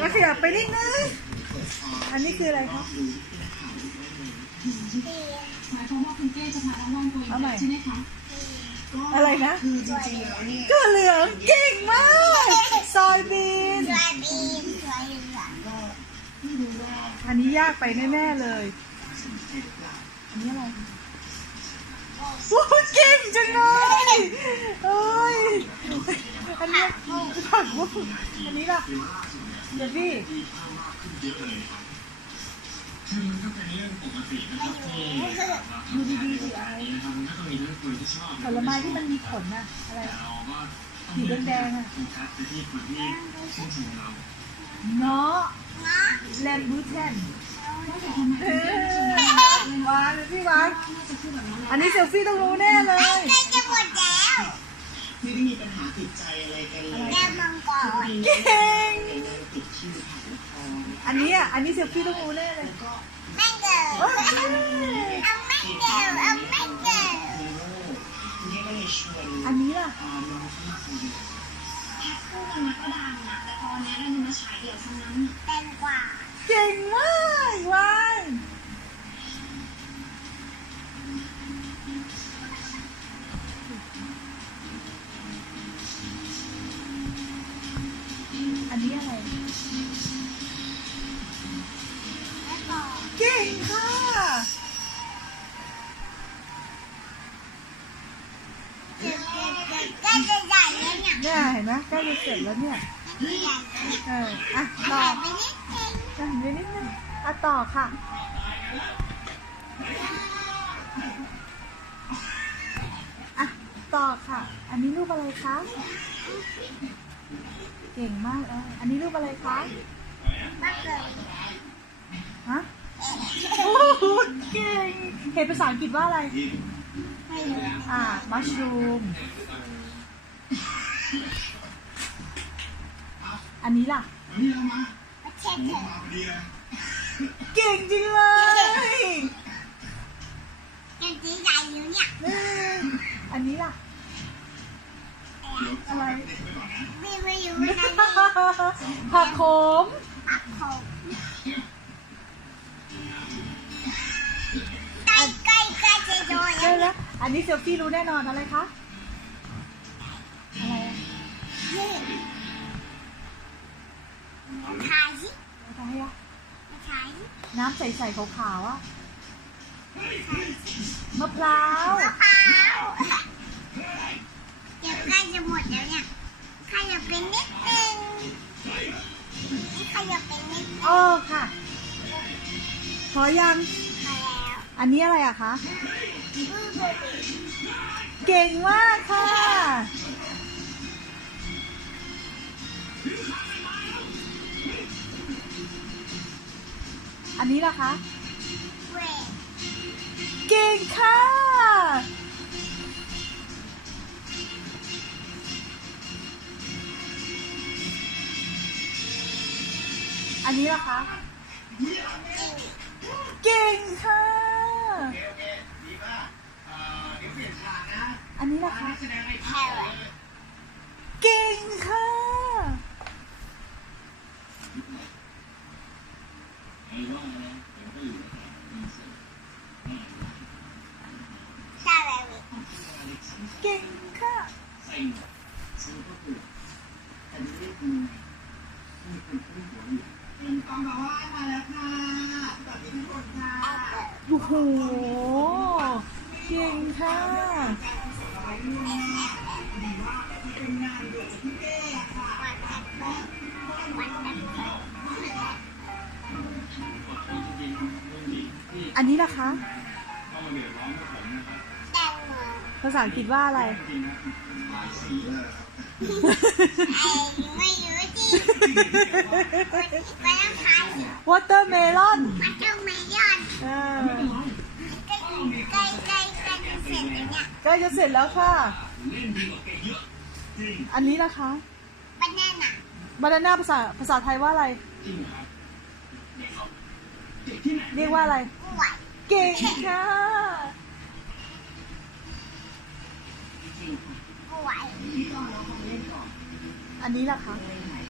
ก็ขยับไปนิดนึง อันนี้คืออะไรคะหมายความว่าคุณเก้จะพาน้องว่างตัวเอาใช่ไหมคะอะไรนะก็เหลืองเก่งมากซอยบีนสวยบีมสวยเหลืองไม่รู้ว่าอันนี้ยากไปแน่ๆเลย อันนี้อะไรโอ้เก่งจังเลยเอ้ย อันนี้ผักบุ้งอันนี้ล่ะ เดี๋ยวพี่คือมันก็เป็นเรื่องปกตินะครับที่ดูดีๆสิอะไรนะครับมันก็ต้องมีเรื่องคุยที่ชอบผลไม้ที่มันมีขนน่ะอะไรแต่เราก็ต้องสีแดงๆอะโฟกัสไปที่คนที่ชื่นชมเราเนาะแลมบูเทนว่าแต่ทำไมเออวพี่วางน่าจะพูดแบบนั้นแหละอันนี้เซลฟี่ต้องรู้แน่เลยใกล้จะหมดแล้ว ไม่ได้มีปัญหาติดใจอะไรกันเลยแก้มังกรเก่งเป็นเรื่องติดชื่อผ่านคออันนี้อะอันนี้เซลฟี่ต้องรู้แน่เลยแม่เกิด ก่งค่ะเกิดเกิดเกิดใกล้จะใหญ่แล้วเนี่ยเนี่ยเห็นไหมใกล้จะเสร็จแล้วเนี่ยใหญ่แล้วเนี่ยเออ อะใหต่อญ่ไปนิดนึงอะเดี๋ยวนิดนึงอะ ต่อค่ะอะต่อค่ะ อันนี้รูปอะไรคะ เก่งมากเอออันนี้รูปอะไรคะ แม่เกิด ฮะ โอ้โหเก่ง เห็นภาษาอังกฤษว่าอะไรไม่รู้อ่า มัชรูม อันนี้ล่ะนี่เรามาไม่ใช่เกิดมาพอดีเลยเก่งจริงเลยยังจะใหญ่อยู่เนี่ยเอออันนี้ล่ะ อะไรไม่ไม่อยู่นะนี่ผักโขมปั กล้ใกล้จะโดนแล้ได้วแล้วอันนี้เซลฟี่รู้แน่นอนอะไรคะ อะไรอะนี่ถ่ายสิอะไรอะถ่ายสิน้ำใสๆขาวๆอะมะพร้าวมะพร้าวเดี๋ยวใกล้จะหมดแล้วเนี่ยขยับเป็นนิดนึงนี่ขยับเป็นนิดนึงโอ้ค่ะพอยังมาแล้ว อันนี้อะไรอะคะ เก่งมากค่ะ อันนี้ล่ะคะเวทเก่งค่ะ อันนี้ล่ะคะ เก่งค่ะ เก่งค่ะซาลามิเก่งค่ะใส่หมวกซื้อก็ถูกแต่ไม่ได้ดูมีคนพูดหัวอยู่เป็นกองแบบว่ามาแล้วค่ะสวัสดีทุกคนค่ะแอปเปิลโอ้โห เก่งค่ะ อปเปิลวันแอปเปิลอันนี้ล่ะคะก็มาเดือดร้อนกับผมนะครับแตงโมภาษาอังกฤษว่าอะไรจริงๆนะหลายสีเลยครับไอ้ไม่รู้จริงไปต้องทายสิ watermelon มันต้องไม่ยอดเออ ใกล้ใกล้ใกล้ใกล้จะเสร็จแล้วเนี่ย ใกล้จะเสร็จแล้วค่ะเล่นดีกว่าแกเยอะจริงอันนี้ล่ะคะ บานาน่าบานาน่าภาษาภาษาไทยว่าอะไรจริงครับเด็กเขาเด็กที่ไหนเรียกว่าอะไร กล้วยเก่งค่ะ กล้วยอันนี้ล่ะคะม